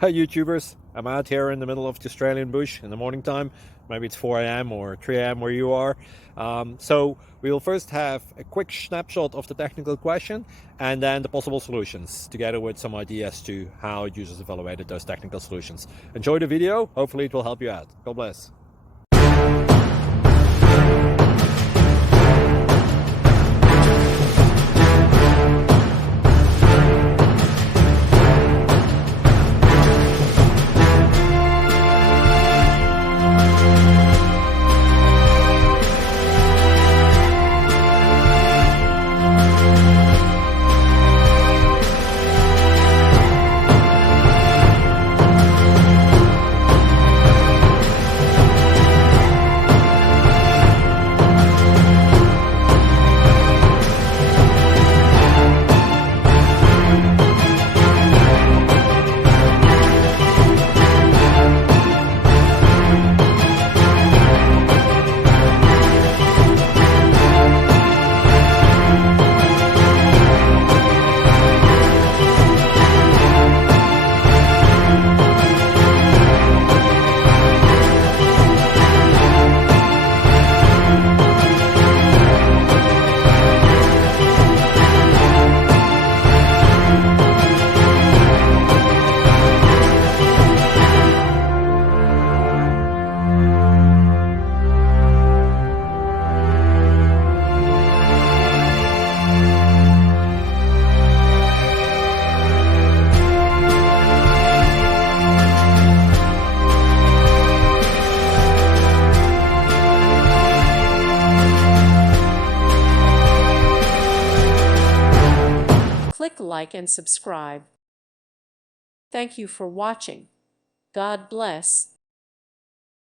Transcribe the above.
Hi YouTubers, I'm out here in the middle of the Australian bush in the morning time. Maybe it's 4 a.m. or 3 a.m. where you are. So we'll first have a quick snapshot of the technical question and then the possible solutions, together with some ideas to how users evaluated those technical solutions. Enjoy the video, hopefully it will help you out. God bless. Click like and subscribe. Thank you for watching. God bless.